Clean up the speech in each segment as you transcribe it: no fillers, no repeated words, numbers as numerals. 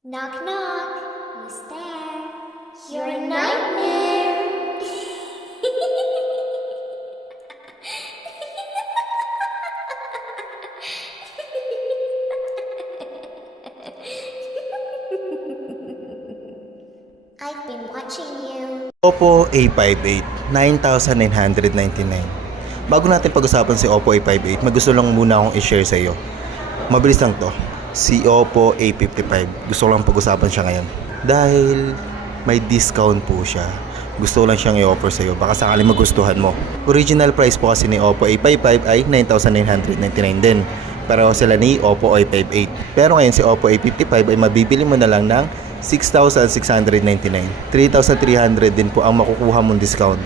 Knock knock, who's there? Your nightmare! I've been watching you. Oppo A58, 9,999. Bago natin pag-usapan si Oppo A58, may gusto lang muna akong i-share sa iyo. Mabilis lang to. Si Oppo A55. Gusto ko lang pag-usapan siya ngayon. Dahil may discount po siya. Gusto ko lang siyang i-offer sa iyo. Baka sakaling magustuhan mo. Original price po kasi ni Oppo A55 ay 9,999 din. Pero sila ni Oppo A58. Pero ngayon si Oppo A55 ay mabibili mo na lang ng 6,699. 3,300 din po ang makukuha mong discount.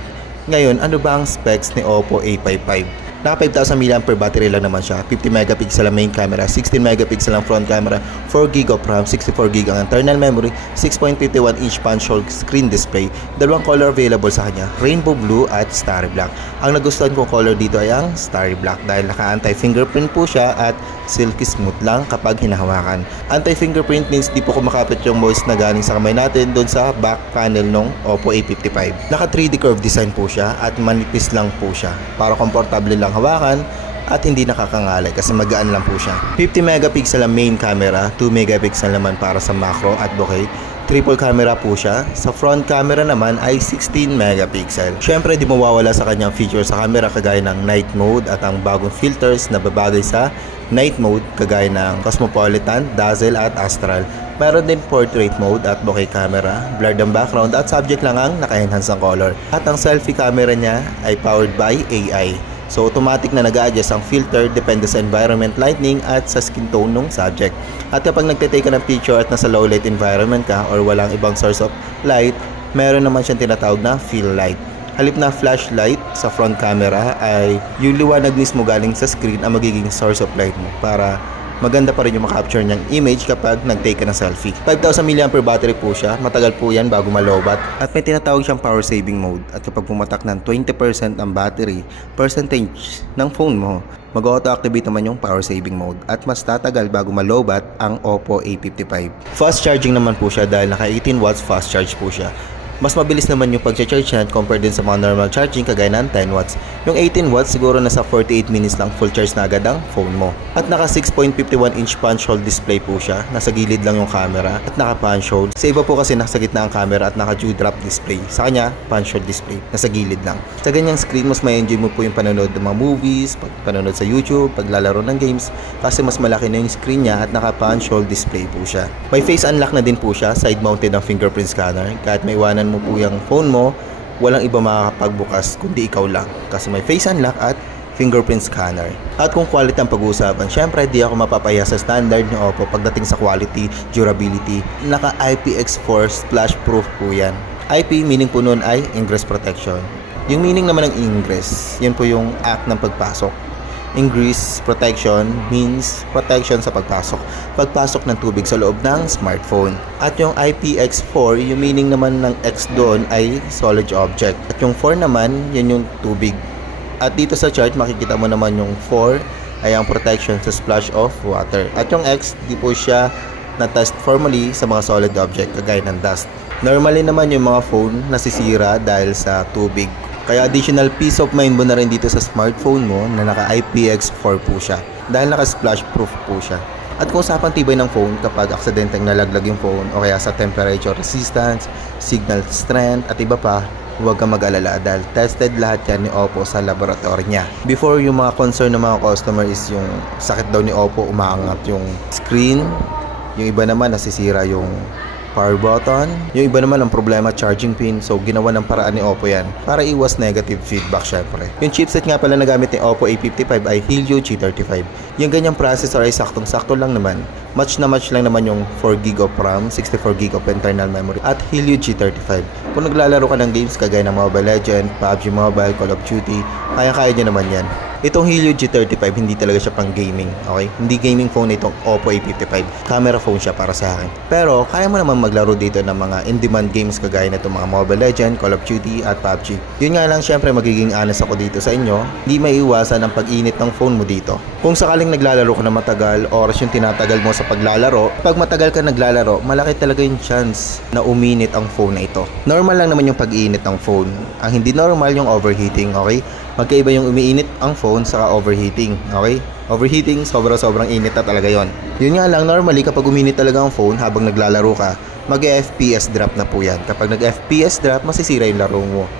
Ngayon, ano ba ang specs ni Oppo A55? Naka 5,000 mAh battery lang naman siya. 50 megapixel ang main camera, 16 megapixel ang front camera, 4GB of RAM, 64GB ang internal memory, 6.51-inch punch-hole screen display. Dalawang color available sa kanya, rainbow blue at starry black. Ang nagustuhan kong color dito ay ang starry black dahil naka-anti-fingerprint po siya at silky smooth lang kapag hinahawakan. Anti-fingerprint means di po kumakapit yung moist na galing sa kamay natin doon sa back panel ng Oppo A55. Naka 3D curve design po siya at manipis lang po siya para komportable lang hawakan at hindi nakakangalay kasi magaan lang po siya. 50 megapixel ang main camera, 2 megapixel naman para sa macro at bokeh. Triple camera po siya. Sa front camera naman ay 16 megapixel. Syempre di mawawala sa kanyang feature sa camera kagaya ng night mode at ang bagong filters na babagay sa night mode kagaya ng Cosmopolitan, Dazzle at Astral. Meron din portrait mode at bokeh camera, blurred ang background at subject lang ang naka-enhance ng color. At ang selfie camera niya ay powered by AI. So automatic na nag-a-adjust ang filter depende sa environment lighting at sa skin tone ng subject. At kapag nagtitake ka ng picture at nasa low light environment ka or walang ibang source of light, meron naman siyang tinatawag na fill light. Halip na flashlight sa front camera ay yung liwanag mismo galing sa screen ang magiging source of light mo para maganda pa rin yung makapture niyang image kapag nag-take ka ng selfie. 5,000 mAh battery po siya. Matagal po yan bago malobat. At may tinatawag siyang power saving mode. At kapag pumatak ng 20% ang battery percentage ng phone mo, mag-auto-activate naman yung power saving mode. At mas tatagal bago malobat ang Oppo A55. Fast charging naman po siya dahil naka 18 watts fast charge po siya. Mas mabilis naman yung pag-charge niya compared din sa mga normal charging kagaya ng 10 watts. Yung 18 watts siguro nasa 48 minutes lang full charge na agad ang phone mo. At naka 6.51-inch punch hole display po siya. Nasa gilid lang yung camera at naka punch hole. Sa iba po kasi nasa gitna ang camera at naka dewdrop display. Sa kanya, punch hole display. Nasa gilid lang. Sa ganyang screen, mas may enjoy mo po yung panonood ng mga movies, panonood sa YouTube, paglalaro ng games kasi mas malaki na yung screen niya at naka punch hole display po siya. May face unlock na din po siya, side mounted ang fingerprint scanner. Kahit may iwanan mo po yung phone mo, walang iba makakapagbukas kundi ikaw lang kasi may face unlock at fingerprint scanner. At kung quality ang pag-uusapan, syempre di ako mapapaya sa standard ng Oppo pagdating sa quality, durability. Naka IPX4 splash proof po yan. IP meaning po nun ay ingress protection. Yung meaning naman ng ingress, yun po yung act ng pagpasok. Ingress protection means protection sa pagpasok ng tubig sa loob ng smartphone. At yung IPX4, yung meaning naman ng X doon ay solid object. At yung 4 naman, yun yung tubig. At dito sa chart, makikita mo naman yung 4 ay ang protection sa splash of water. At yung X, di po siya na-test formally sa mga solid object kagaya ng dust. Normally naman yung mga phone nasisira dahil sa tubig. Kaya additional peace of mind mo na rin dito sa smartphone mo na naka IPX4 po siya dahil naka splash proof po siya. At kung usapan tibay ng phone kapag aksidenteng nalaglag yung phone o kaya sa temperature resistance, signal strength at iba pa, huwag kang mag-alala dahil tested lahat yan ni Oppo sa laboratory niya. Before, yung mga concern ng mga customer is yung sakit daw ni Oppo, umaangat yung screen, yung iba naman nasisira yung power button. Yung iba naman ang problema charging pin. So ginawa ng paraan ni Oppo yan para iwas negative feedback syempre. Yung chipset nga pala na gamit ni Oppo A55 ay Helio G35. Yung ganyang processor ay saktong-sakto lang naman. Match na match lang naman yung 4GB of RAM, 64GB of internal memory at Helio G35. Kung naglalaro ka ng games kagaya ng Mobile Legends, PUBG Mobile, Call of Duty, Kaya-kaya nyo naman yan. Itong Helio G35, hindi talaga siya pang gaming, okay? Hindi gaming phone itong Oppo A55. Camera phone siya para sa akin. Pero, kaya mo naman maglaro dito ng mga in-demand games kagaya na itong mga Mobile Legends, Call of Duty, at PUBG. Yun nga lang, syempre, magiging honest ako dito sa inyo. Hindi maiiwasan ang pag-init ng phone mo dito. Kung sakaling naglalaro ka na matagal, oras yung tinatagal mo sa paglalaro, pag matagal ka naglalaro, malaki talaga yung chance na uminit ang phone na ito. Normal lang naman yung pag-init ng phone. Ang hindi normal yung overheating, okay? Magkaiba yung umiinit ang phone saka overheating, okay? Overheating, sobrang init na talaga yon. Yun nga lang, normally kapag uminit talaga ang phone habang naglalaro ka, mag-FPS drop na po yan. Kapag nag-FPS drop, masisira yung laro mo.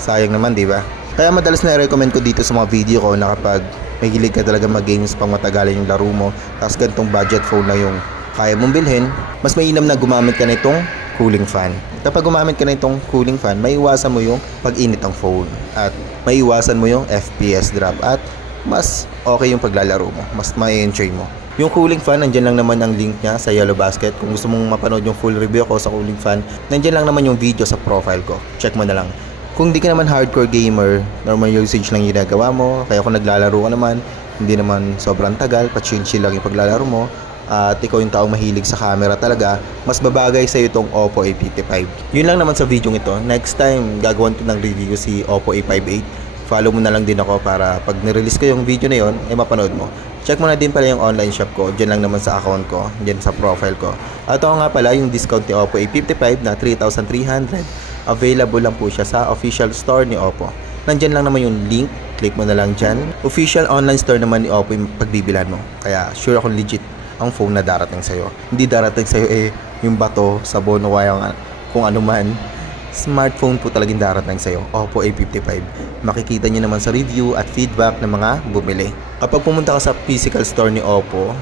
Sayang naman, di ba? Kaya madalas na-recommend ko dito sa mga video ko na kapag may hilig ka talaga mag-games pang matagalan yung laro mo, tapos ganitong budget phone na yung kaya mong bilhin, mas mainam na gumamit ka na itong cooling fan. Kapag gumamit ka na itong cooling fan, maiiwasan mo yung pag-init ng phone at maiiwasan mo yung FPS drop at mas okay yung paglalaro mo, mas ma-enjoy mo. Yung cooling fan, nandyan lang naman ang link niya sa Yellow Basket. Kung gusto mong mapanood yung full review ko sa cooling fan, nandyan lang naman yung video sa profile ko. Check mo na lang. Kung di ka naman hardcore gamer, normal usage lang yung ginagawa mo, kaya kung naglalaro ka naman, hindi naman sobrang tagal, pa-chill lang yung paglalaro mo, at ikaw yung taong mahilig sa camera talaga, mas babagay sa itong Oppo A55. Yun lang naman sa video ito. Next time, gagawin ko ng review si Oppo A58. Follow mo na lang din ako para pag nirelease ko yung video na yun, mapanood mo. Check mo na din pala yung online shop ko. Diyan lang naman sa account ko, diyan sa profile ko. At ako nga pala yung discount ni Oppo A55 na 3,300. Available lang po siya sa official store ni Oppo. Nandyan lang naman yung link. Click mo na lang dyan. Official online store naman ni Oppo yung pagbibilan mo. Kaya sure akong legit ang phone na darating sa'yo. Hindi darating sa'yo yung bato, sabon o kung ano man. Smartphone po talagang darating sa'yo. Oppo A55. Makikita nyo naman sa review at feedback ng mga bumili. Kapag pumunta ka sa physical store ni Oppo,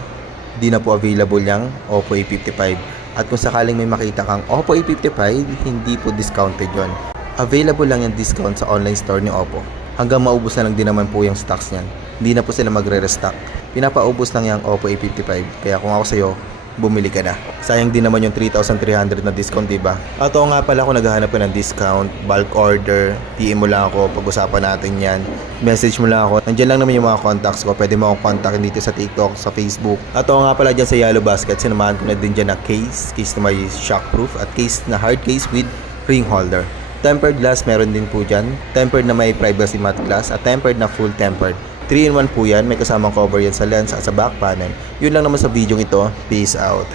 di na po available yung Oppo A55. At kung sakaling may makita kang Oppo A55, hindi po discounted yon. Available lang yung discount sa online store ni Oppo. Hanggang maubos na lang din naman po yung stocks niyan. Hindi na po sila magre-restock. Pinapaubos lang yung Oppo A55. Kaya kung ako sa'yo, bumili ka na. Sayang din naman yung 3,300 na discount, diba? At oo nga pala, kung naghahanap ka ng discount, bulk order, PM mo lang ako, pag-usapan natin yan. Message mo lang ako. Nandiyan lang naman yung mga contacts ko. Pwede mo akong kontakin dito sa TikTok, sa Facebook. At oo nga pala dyan sa Yellow Basket, sinamahan ko na din dyan na case na may shockproof at case na hard case with ring holder. Tempered glass meron din po dyan. Tempered na may privacy matte glass at tempered na full tempered. 3-in-1 po yan. May kasamang cover yan sa lens at sa back panel. Yun lang naman sa video ito. Peace out.